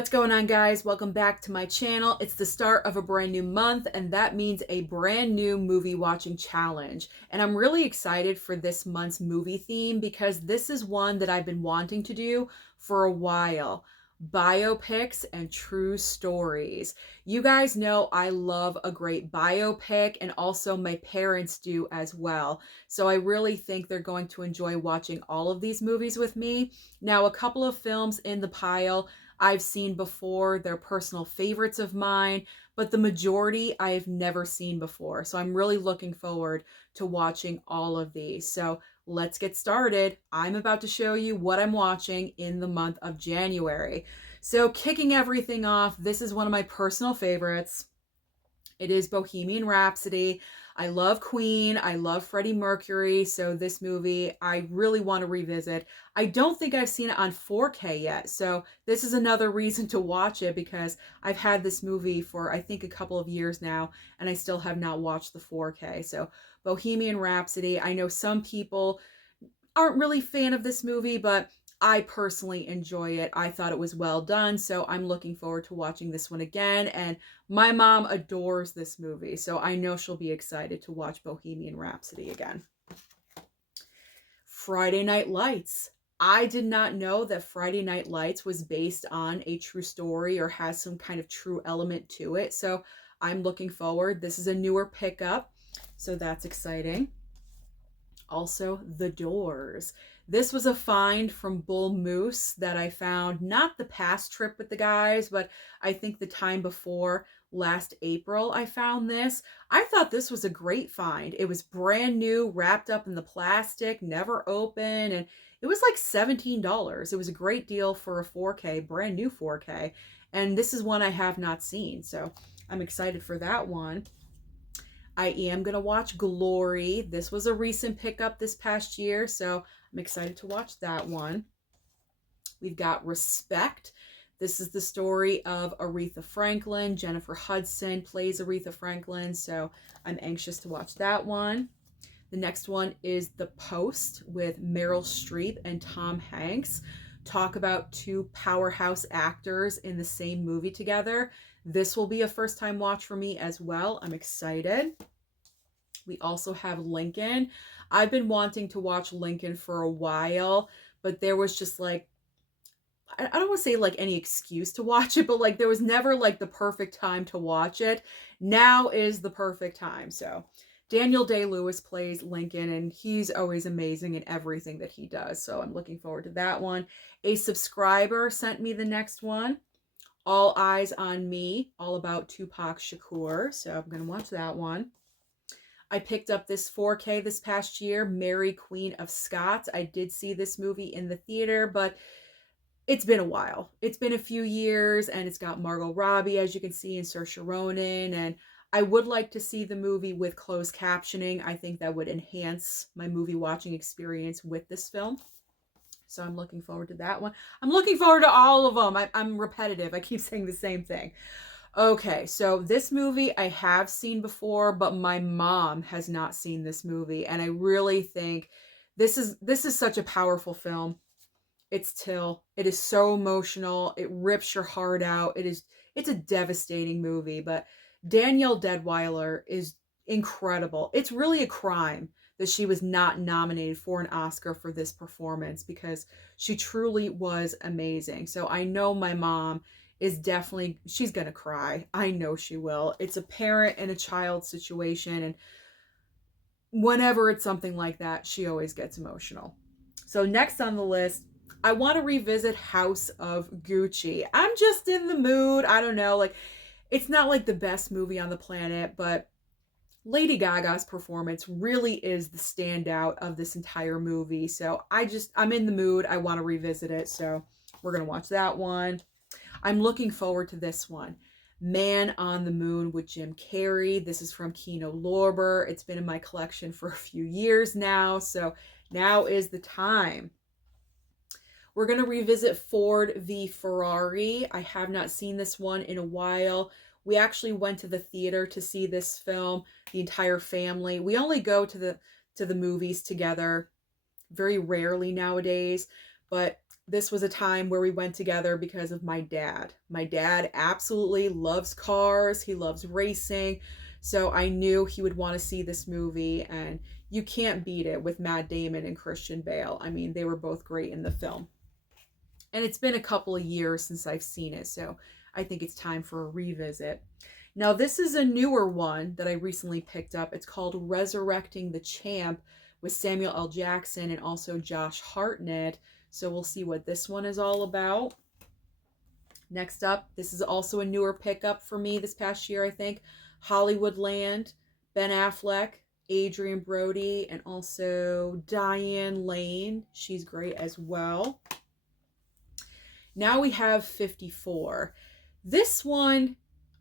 What's going on, guys? Welcome back to my channel. It's the start of a brand new month, and that means a brand new movie watching challenge. And I'm really excited for this month's movie theme because this is one that I've been wanting to do for a while. Biopics and true stories. You guys know I love a great biopic, and also my parents do as well. So I really think they're going to enjoy watching all of these movies with me. Now, a couple of films in the pile I've seen before. They're personal favorites of mine, but the majority I've never seen before. So I'm really looking forward to watching all of these. So let's get started. I'm about to show you what I'm watching in the month of January. So kicking everything off, this is one of my personal favorites. It is Bohemian Rhapsody. I love Queen. I love Freddie Mercury. So this movie, I really want to revisit. I don't think I've seen it on 4K yet. So this is another reason to watch it because I've had this movie for, I think, a couple of years now, and I still have not watched the 4K. So Bohemian Rhapsody. I know some people aren't really a fan of this movie, but I personally enjoy it. I thought it was well done, so I'm looking forward to watching this one again. And my mom adores this movie, so I know she'll be excited to watch Bohemian Rhapsody again. Friday Night Lights. I did not know that Friday Night Lights was based on a true story or has some kind of true element to it, so I'm looking forward. This is a newer pickup, so that's exciting. Also, The Doors. This was a find from Bull Moose that I found not the past trip with the guys, but I think the time before, last April, I found this. I thought this was a great find. It was brand new, wrapped up in the plastic, never open, and it was like $17. It was a great deal for a 4K, brand new 4K, and this is one I have not seen, so I'm excited for that one. I am going to watch Glory. This was a recent pickup this past year, so I'm excited to watch that one. We've got Respect. This is the story of Aretha Franklin. Jennifer Hudson plays Aretha Franklin, so I'm anxious to watch that one. The next one is The Post with Meryl Streep and Tom Hanks. Talk about two powerhouse actors in the same movie together. This will be a first-time watch for me as well. I'm excited. We also have Lincoln. I've been wanting to watch Lincoln for a while, but there was just like, I don't want to say like any excuse to watch it, but like there was never like the perfect time to watch it. Now is the perfect time. So Daniel Day-Lewis plays Lincoln, and he's always amazing in everything that he does. So I'm looking forward to that one. A subscriber sent me the next one. All Eyes on Me, all about Tupac Shakur. So I'm going to watch that one. I picked up this 4K this past year, Mary, Queen of Scots. I did see this movie in the theater, but it's been a while. It's been a few years, and it's got Margot Robbie, as you can see, and Saoirse Ronan, and I would like to see the movie with closed captioning. I think that would enhance my movie watching experience with this film. So I'm looking forward to that one. I'm looking forward to all of them. I'm repetitive. I keep saying the same thing. Okay, so this movie I have seen before, but my mom has not seen this movie, and I really think this is such a powerful film. It's Till. It is so emotional. It rips your heart out. It's a devastating movie, but Danielle Deadwyler is incredible. It's really a crime that she was not nominated for an Oscar for this performance because she truly was amazing. So I know my mom is definitely, she's gonna cry. I know she will. It's a parent and a child situation, and whenever it's something like that, she always gets emotional. So next on the list, I want to revisit House of Gucci. I'm just in the mood. I don't know, like, it's not like the best movie on the planet, but Lady Gaga's performance really is the standout of this entire movie. So I'm in the mood. I want to revisit it. So we're going to watch that one. I'm looking forward to this one. Man on the Moon with Jim Carrey. This is from Kino Lorber. It's been in my collection for a few years now. So now is the time. We're going to revisit Ford v Ferrari. I have not seen this one in a while. We actually went to the theater to see this film, the entire family. We only go to the movies together very rarely nowadays, but This was a time where we went together because of my dad. My dad absolutely loves cars, he loves racing. So I knew he would want to see this movie, and you can't beat it with Matt Damon and Christian Bale. I mean, they were both great in the film. And it's been a couple of years since I've seen it, so I think it's time for a revisit. Now, this is a newer one that I recently picked up. It's called Resurrecting the Champ with Samuel L. Jackson and also Josh Hartnett. So we'll see what this one is all about. Next up, this is also a newer pickup for me this past year, I think. Hollywoodland, Ben Affleck, Adrian Brody, and also Diane Lane. She's great as well. Now we have 54. This one,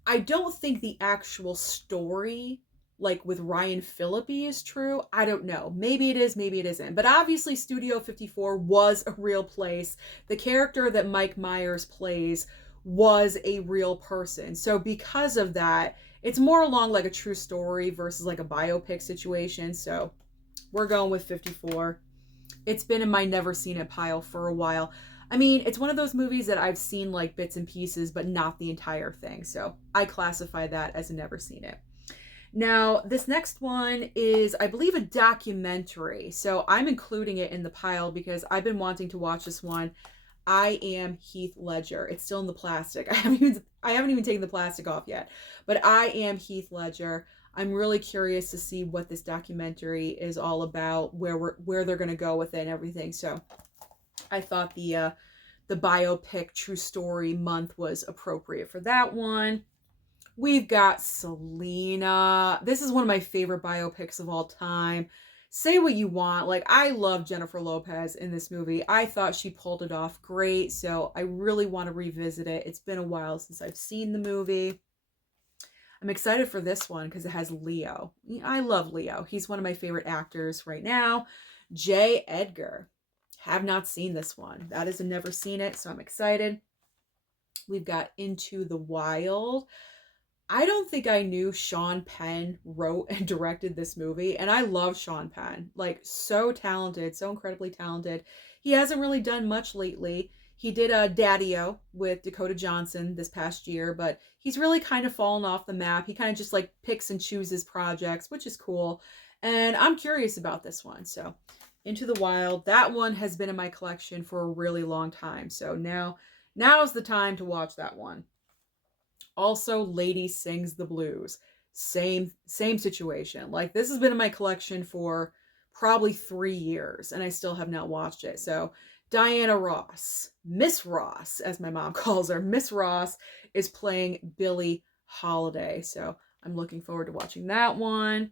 I don't think the actual story, like with Ryan Phillippe, is true. I don't know. Maybe it is, maybe it isn't. But obviously Studio 54 was a real place. The character that Mike Myers plays was a real person. So because of that, it's more along like a true story versus like a biopic situation. So we're going with 54. It's been in my never seen it pile for a while. I mean, it's one of those movies that I've seen like bits and pieces, but not the entire thing. So I classify that as a never seen it. Now, this next one is, I believe, a documentary. So I'm including it in the pile because I've been wanting to watch this one. I Am Heath Ledger. It's still in the plastic. I haven't even taken the plastic off yet. But I Am Heath Ledger. I'm really curious to see what this documentary is all about, where they're going to go with it and everything. So I thought the biopic true story month was appropriate for that one. We've got Selena. This is one of my favorite biopics of all time. Say what you want. Like, I love Jennifer Lopez in this movie. I thought she pulled it off great, so I really want to revisit it. It's been a while since I've seen the movie. I'm excited for this one because it has Leo. I love Leo. He's one of my favorite actors right now. J. Edgar. Have not seen this one. That is a never seen it, so I'm excited. We've got Into the Wild. I don't think I knew Sean Penn wrote and directed this movie, and I love Sean Penn. Like, so talented, so incredibly talented. He hasn't really done much lately. He did a Daddy-O with Dakota Johnson this past year, but he's really kind of fallen off the map. He kind of just like picks and chooses projects, which is cool. And I'm curious about this one. So Into the Wild, that one has been in my collection for a really long time. So now's the time to watch that one. Also, Lady Sings the Blues. Same situation. Like, this has been in my collection for probably 3 years, and I still have not watched it. So Diana Ross, Miss Ross, as my mom calls her, Miss Ross is playing Billie Holiday. So I'm looking forward to watching that one.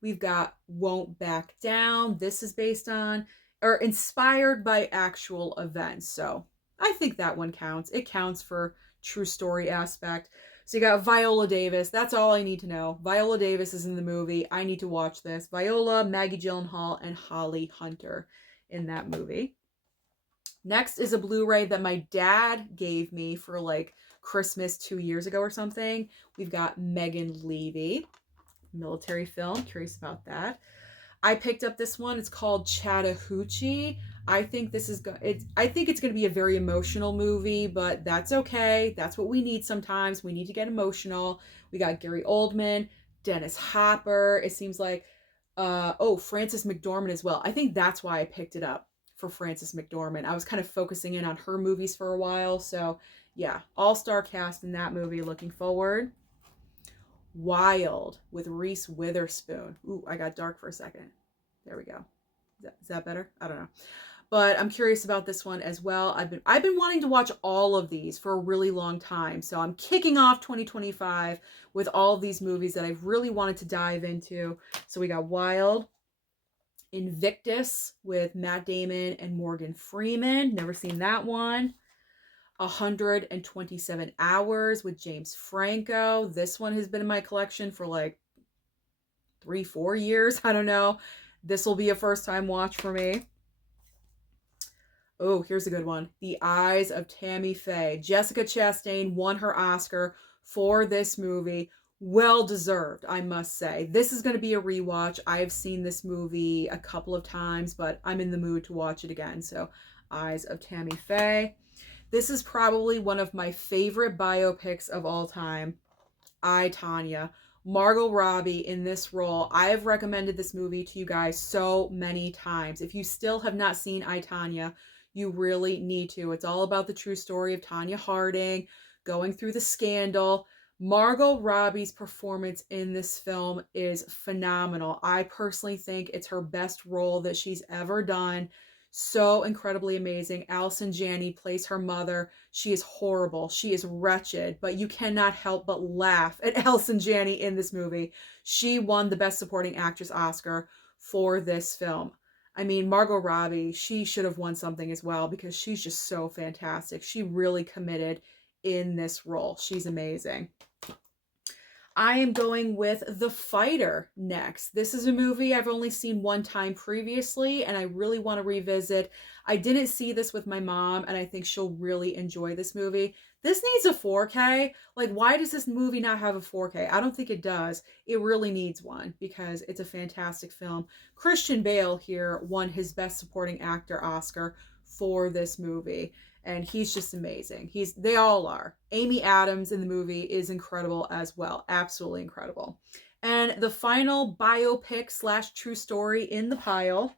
We've got Won't Back Down. This is based on or inspired by actual events. So I think that one counts. It counts for true story aspect. So you got Viola Davis. That's all I need to know. Viola Davis is in the movie. I need to watch this. Viola, Maggie Gyllenhaal, and Holly Hunter in that movie. Next is a Blu-ray that my dad gave me for like Christmas 2 years ago or something. We've got Megan Levy, military film. Curious about that. I picked up this one. It's called Chattahoochee. I think it's going to be a very emotional movie, but that's okay. That's what we need sometimes. We need to get emotional. We got Gary Oldman, Dennis Hopper. It seems like Frances McDormand as well. I think that's why I picked it up, for Frances McDormand. I was kind of focusing in on her movies for a while. So yeah, all-star cast in that movie. Looking forward. Wild with Reese Witherspoon. Ooh, I got dark for a second. There we go. Is that better? I don't know. But I'm curious about this one as well. I've been wanting to watch all of these for a really long time. So I'm kicking off 2025 with all of these movies that I've really wanted to dive into. So we got Wild, Invictus with Matt Damon and Morgan Freeman. Never seen that one. 127 Hours with James Franco. This one has been in my collection for like 3-4 years. I don't know. This will be a first time watch for me. Oh, here's a good one. The Eyes of Tammy Faye. Jessica Chastain won her Oscar for this movie. Well deserved, I must say. This is going to be a rewatch. I've seen this movie a couple of times, but I'm in the mood to watch it again. So Eyes of Tammy Faye. This is probably one of my favorite biopics of all time. I, Tanya. Margot Robbie in this role. I have recommended this movie to you guys so many times. If you still have not seen I, Tanya, you really need to. It's all about the true story of Tanya Harding going through the scandal. Margot Robbie's performance in this film is phenomenal. I personally think it's her best role that she's ever done. So incredibly amazing. Allison Janney plays her mother. She is horrible. She is wretched, but you cannot help but laugh at Allison Janney in this movie. She won the Best Supporting Actress Oscar for this film. I mean, Margot Robbie, she should have won something as well because she's just so fantastic. She really committed in this role. She's amazing. I am going with The Fighter next. This is a movie I've only seen one time previously, and I really want to revisit. I didn't see this with my mom, and I think she'll really enjoy this movie. This needs a 4K. Like, why does this movie not have a 4K? I don't think it does. It really needs one because it's a fantastic film. Christian Bale here won his Best Supporting Actor Oscar for this movie. And he's just amazing. They all are. Amy Adams in the movie is incredible as well. Absolutely incredible. And the final biopic / true story in the pile,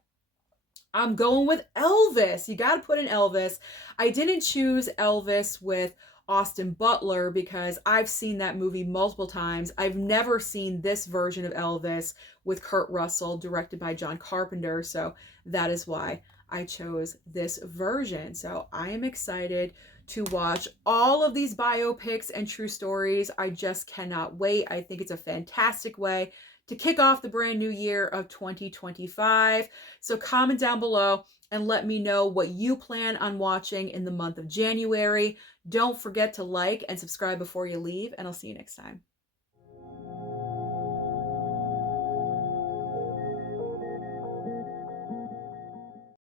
I'm going with Elvis. You got to put in Elvis. I didn't choose Elvis with Austin Butler because I've seen that movie multiple times. I've never seen this version of Elvis with Kurt Russell, directed by John Carpenter. So that is why I chose this version. So I am excited to watch all of these biopics and true stories. I just cannot wait. I think it's a fantastic way to kick off the brand new year of 2025. So comment down below and let me know what you plan on watching in the month of January. Don't forget to like and subscribe before you leave, and I'll see you next time.